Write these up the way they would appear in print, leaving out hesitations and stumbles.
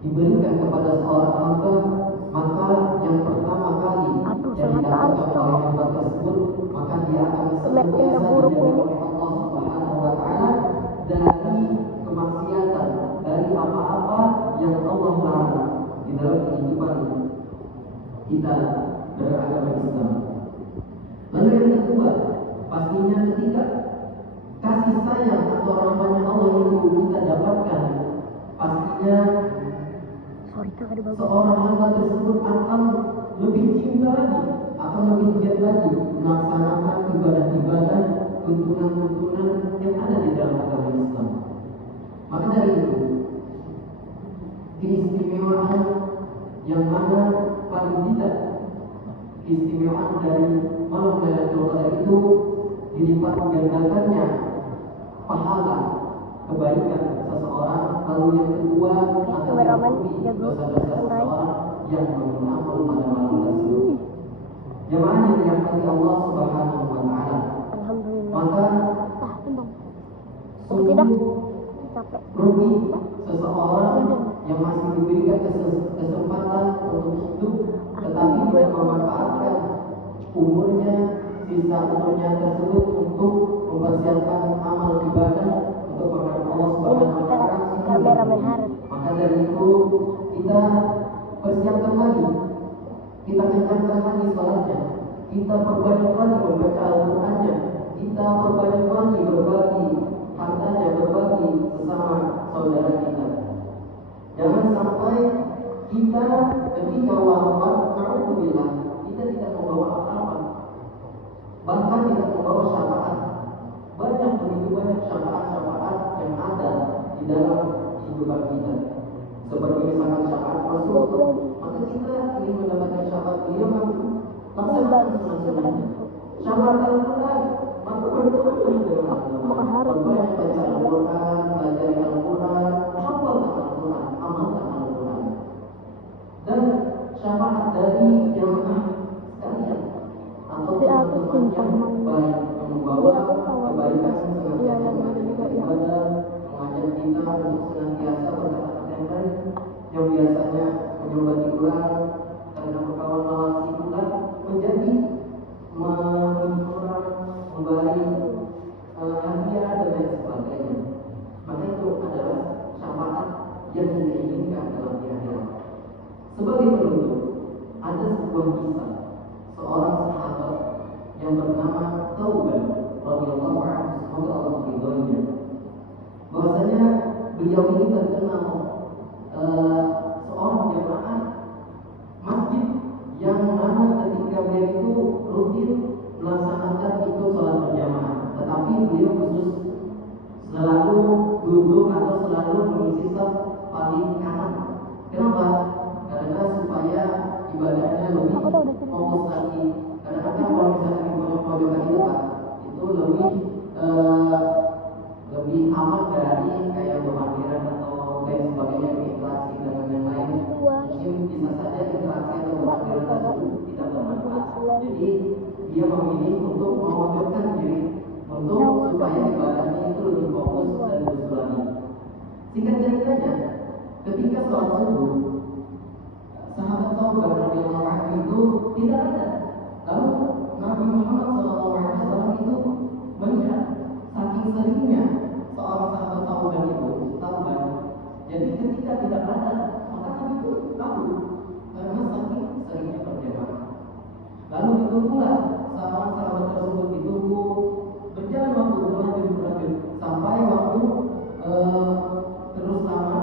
diberikan kepada seorang hamba, maka yang pertama kali yang didapatkan oleh hamba tersebut, maka dia akan senantiasa dijaga oleh Allah Subhanahu wa Ta'ala dari kemaksiatan, dari apa-apa yang Allah larang di dalam kehidupan kita beragama Islam. Lalu yang kedua, pastinya ketika kasih sayang atau rahmatnya Allah itu kita dapatkan, pastinya seorang hamba tersebut akan lebih cinta lagi, akan lebih giat lagi melaksanakan ibadah-ibadah, tuntunan-tuntunan yang ada di dalam agama Islam. Maka dari itu, keistimewaan yang mana paling tidak keistimewaan dari malam Lailatul Qadar itu dilipat gandakannya pahala kebaikan seseorang. Lalu yang kedua akan diampuni dosa-dosa seseorang yang beramal pada malam tersebut. Jemaah yang dirahmati Allah Subhanahu wa Ta'ala, maka sungguh rugi seseorang yang masih diberikan kesempatan untuk hidup tetapi tidak memanfaatkan umurnya, sisa umurnya tersebut untuk mempersiapkan amal ibadah untuk menghadap Allah Subhanahu wa Ta'ala. Maka dari itu kita persiapkan lagi, kita kencangkan lagi salatnya, kita perbanyak lagi membaca Al-Qur'annya, kita perbanyak lagi berbagi hartanya, berbagi sesama saudara kita. Jangan sampai kita ketika wafat, na'udzubillah, kita tidak membawa apa-apa, bahkan tidak membawa syafaat. Banyak, begitu banyak syafaat-syafaat yang ada di dalam kehidupan kita, seperti misalkan syafaat Rasulullah. Maka kita ingin mendapatkan syafaat beliau, laksanakan sunah-sunahnya. Syafaat Al-Quran, maka berdoa dengan Allah. Perbanyak baca Al-Quran, belajar Al-Quran, hafalkan Al-Quran, amalkan Al-Quran. Dan syafaat dari jamaah sekalian atau teman-teman yang baik, yang membawa kebaikan senantiasa mengajak ibadah, mengajak kita untuk senantiasa berkata-kata yang baik, yang biasanya menyumbang ulang karena berkawan lawan si ulang menjadi mengulang, memberi hadiah dan lain sebagainya. Maka itu adalah syafaat yang diinginkan dalam akhirat. Sebagai penutup, ada sebuah kisah seorang sahabat yang bernama Thauban radhiyallahu anhu, semoga Allah meridhoinya. Bahwasanya beliau ini terkenal seorang jamaah masjid yang mana ketika beliau itu rutin melaksanakan itu sholat berjamaah, tetapi beliau khusus selalu duduk atau selalu mengisi saf paling kanan. Kenapa? Karena supaya ibadahnya lebih fokus lagi. Kadang-kadang kalau misalnya di pojok-pojokan itu Pak, itu lebih aman dari kayak pemanggilan atau lain sebagainya, interaksi dengan yang lain. Mungkin bisa saja interaksi atau pemanggilan tersebut tidak bermanfaat. Jadi dia memilih untuk memojokkan diri untuk supaya ibadahnya itu lebih fokus dan khusyuk lagi. Singkat ceritanya, ketika sholat subuh, sahabat Thauban radhiyallahu anhu itu tidak ada. Lalu Nabi Muhammad SAW itu melihat saking seringnya seorang sahabat Thauban itu, jadi ketika tidak ada, maka Nabi itu tahu karena saking seringnya berjamaah. Lalu ditunggulah seorang sahabat tersebut, ditunggu berjalan waktu berlanjut sampai waktu terus lama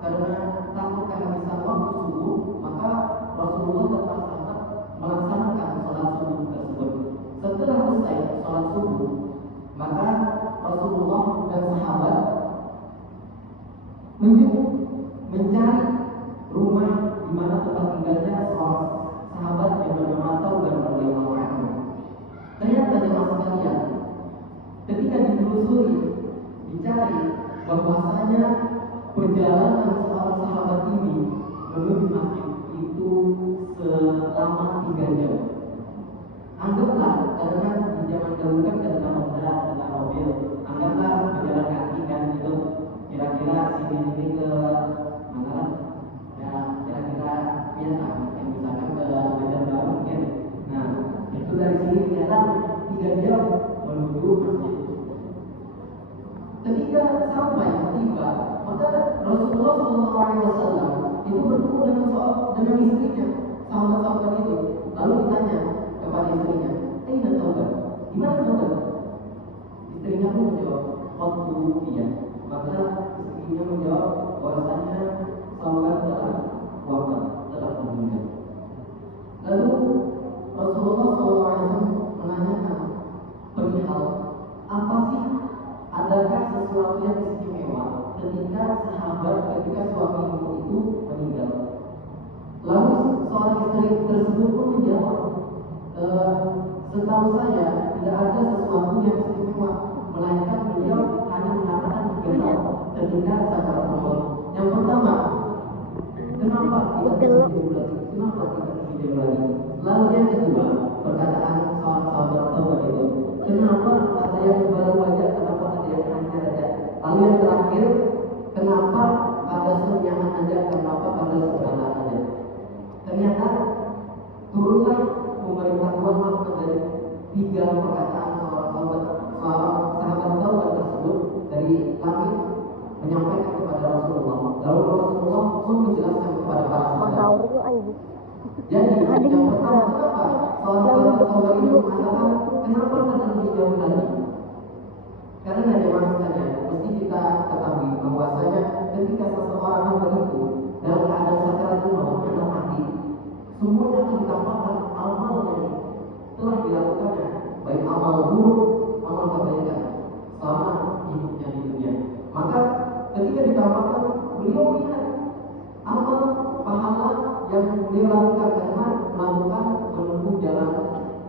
karena takut kehabisan waktu subuh, maka Rasulullah dan para sahabat melaksanakan sholat subuh tersebut. Setelah selesai sholat subuh, maka Rasulullah dan sahabat mencari rumah di mana tempat tinggalnya seorang sahabat yang bernama Thauban radhiyallahu anhu. Ternyata jemaah sekalian, ketika ditelusuri, dicari, bahwasanya perjalanan seorang sahabat ini menuju masjid itu selama 3 jam. Anggaplah, karena di zaman dahulu kan tidak ada kendaraan, tidak ada mobil, anggaplah berjalan kaki kan itu kira-kira sini ke mana sampai tiba, maka Rasulullah SAW itu bertemu dengan istrinya, sahabat-sahabat itu. Lalu ditanya kepada istrinya, "Aina Tauban? Gimana Tauban?" Istrinya pun menjawab, "Waktu dia." Maka istrinya menjawab bahwasanya Tauban telah wafat, telah meninggal. Lalu Rasulullah SAW menanyakan perihal apa sih, adakah sesuatu yang istimewa ketika suamimu itu meninggal? Lalu seorang istri tersebut pun menjawab, setahu saya tidak ada sesuatu yang istimewa, melainkan beliau hanya mengatakan tiga hal ketika sakaratul maut. Yang pertama, kenapa kita tidur lagi? Lalu yang kedua, perkataan seorang sahabat Tauban itu, kenapa ada yang baru aja, kenapa ada yang hancur aja? Lalu yang terakhir, kenapa ada senyangan aja, kenapa ada sebelah aja? Ternyata turunlah pemberitahuan makna dari tiga perkataan seorang sahabat Tauban tersebut dari langit menyampaikan kepada Rasulullah. Lalu Rasulullah pun menjelaskan kepada para sahabat. Jadi yang pertama, kenapa seorang sahabat itu mengatakan kenapa tidak lebih jauh lagi? Karena jemaah sekalian, mesti kita ketahui bahwasanya ketika seseorang hamba itu dalam keadaan sakaratul maut hendak mati, semuanya akan ditampakkan amal yang telah dilakukannya, baik amal buruk, amal kebaikan selama hidupnya di dunia. Maka ketika ditampakkan, beliau melihat amal pahala yang beliau lakukan karena melakukan menempuh jalan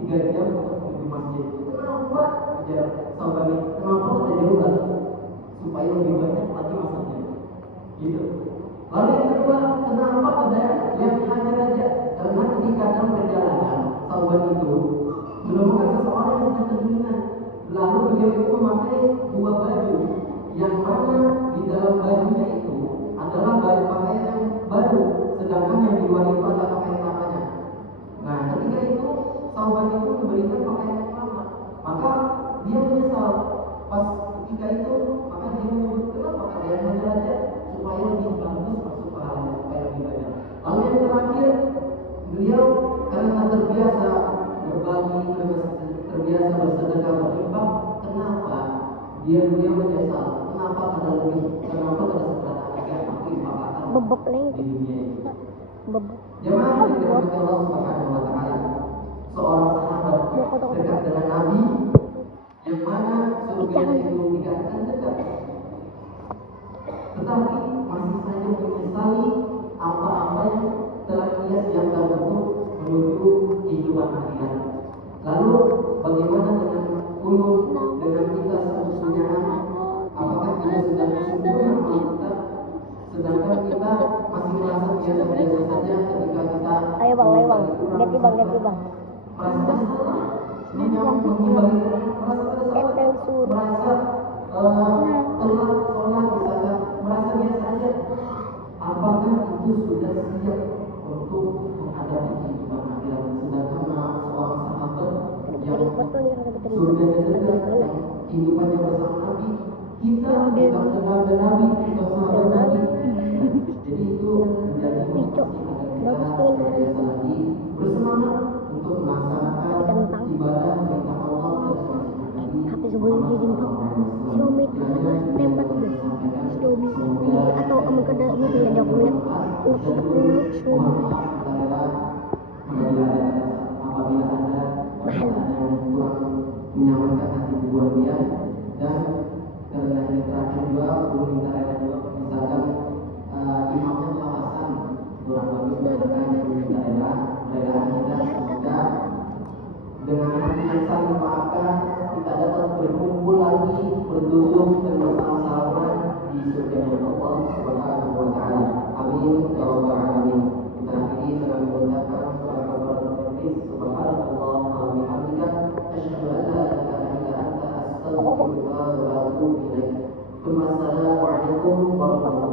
3 jam untuk menuju masjid. Kenapa ya sahabat? Kenapa ada jauh lagi supaya lebih banyak lagi masanya? Gitu. Lalu yang kedua, kenapa ada yang hanya aja? Karena ketika dalam perjalanan sahabat itu menemukan seseorang yang sedang kedinginan. Lalu beliau itu memakai 2 baju, yang mana di dalam bajunya itu adalah baju pakaian yang baru, sedangkan yang di luar itu adalah pakaian lamanya. Nah, ketika itu sahabat itu memberikan pakaian yang lama, maka dia menyesal. Pas ketika itu, maka dia menyebut, kenapa kalian menjelaja supaya lebih bagus masuk pahalanya, supaya lebih banyak. Lalu yang terakhir, beliau karena terbiasa berbagi, terbiasa bersedekah, berinfak, kenapa beliau menyesal? Kenapa ada sebenarnya yang aku infakkan di dunia ini? Jemaah yang dirahmati Allah Subhanahu wa Ta'ala, seorang sahabat dekat dengan Nabi, yang mana surga itu dikatakan dekat, tetapi masih saja menyesali apa-apa yang telah ia siapkan untuk menuju kehidupan akhirat. Lalu bagaimana dengan ulum, dengan kita sesungguhnya? Apakah kita sudah sempurna kita, sedangkan kita masih merasa biasa-biasa saja ketika kita ayo bang, ganti bang merasa salah, mengimbangi, merasa telat sholat misalkan, merasa biasa saja. Apakah itu sudah siap untuk menghadapi kehidupan akhirat? Sedangkan seorang sahabat yang surganya dekat, yang kehidupannya bersama Nabi, kita bukan kenal Nabi, kita sahabat Nabi. Jadi itu menjadi motivasi agar kita biasa lagi bersemangat untuk melaksanakan ibadah perintah Allah dan sunnah Nabi. Habis sebelum kirim Xiaomi tempat Xiaomi atau kada itu yang aku lihat untuk Xiaomi apabila ada perkataan yang kurang menyamankan hati buat dia, dan karena ini terakhir juga belum minta juga misalkan imamnya telah pasang kurang bagus misalkan minta rela kita semoga dengan hati yang saling memaafkan kita dapat berkumpul lagi, berduduk dan bersama-sama di surga Allah Subhanahu wa Ta'ala. Amin ya rabbal alamin. Kita akhiri dengan mengucapkan subhanallah wa bihamdika asyhadu an la ilaha illa anta astaghfiruka wa atubu ilaik. Wassalamualaikum warahmatullahi wabarakatuh.